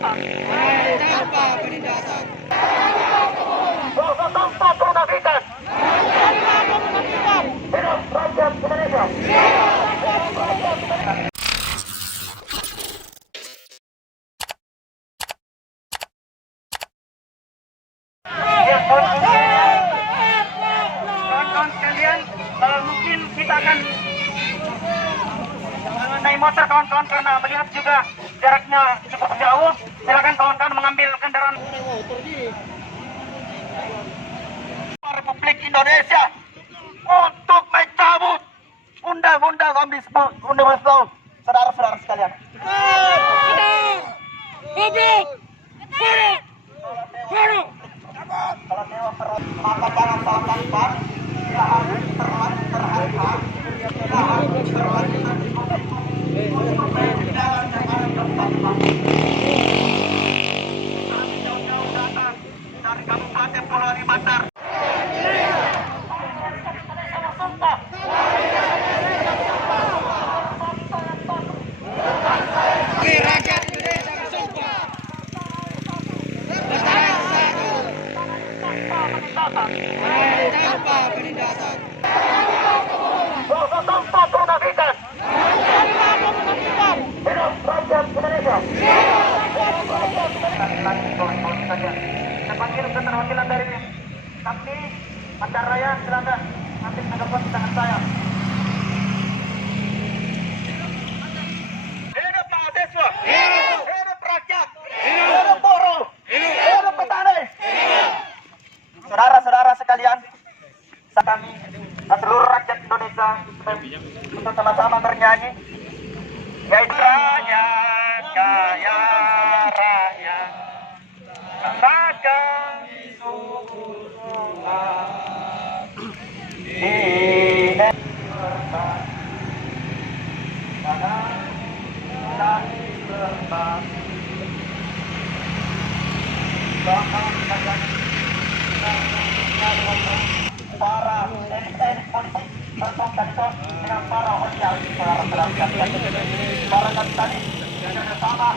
Tanpa penindasan. Tanpa penafikan. Hidup rakyat Indonesia. Kawan-kawan sekalian, mungkin kita akan naik motor kawan-kawan karena melihat juga jaraknya cukup jauh. Silakan kawan-kawan mengambil kendaraan. Republik Indonesia untuk mencabut undang-undang Omnibus Law, saudara-saudara sekalian. Kalau dewa maka jangan salahkan Pak. Dia harus terlalu terhadap. Dia harus terlalu jauh-jauh datang dari Kabupaten Pulau Limatar. Rakyat Indonesia bersumpah. Lestari satu. Tanpa penindasan. Tanpa penafikan. Hidup rakyat Indonesia. Saya panggil keterwakilan dari kami Bandar Raya, silakan nanti menelepon di tangan saya. Hidup mahasiswa. Hidup rakyat. Hidup buruh. Hidup petani. Saudara-saudara sekalian, kami seluruh rakyat Indonesia untuk sama-sama bernyanyi. Gaya kaya raya, rakyat suku ini karena kami berbang para elit-elit politik berkompetisi dengan para oligarki, para kapitalis bersama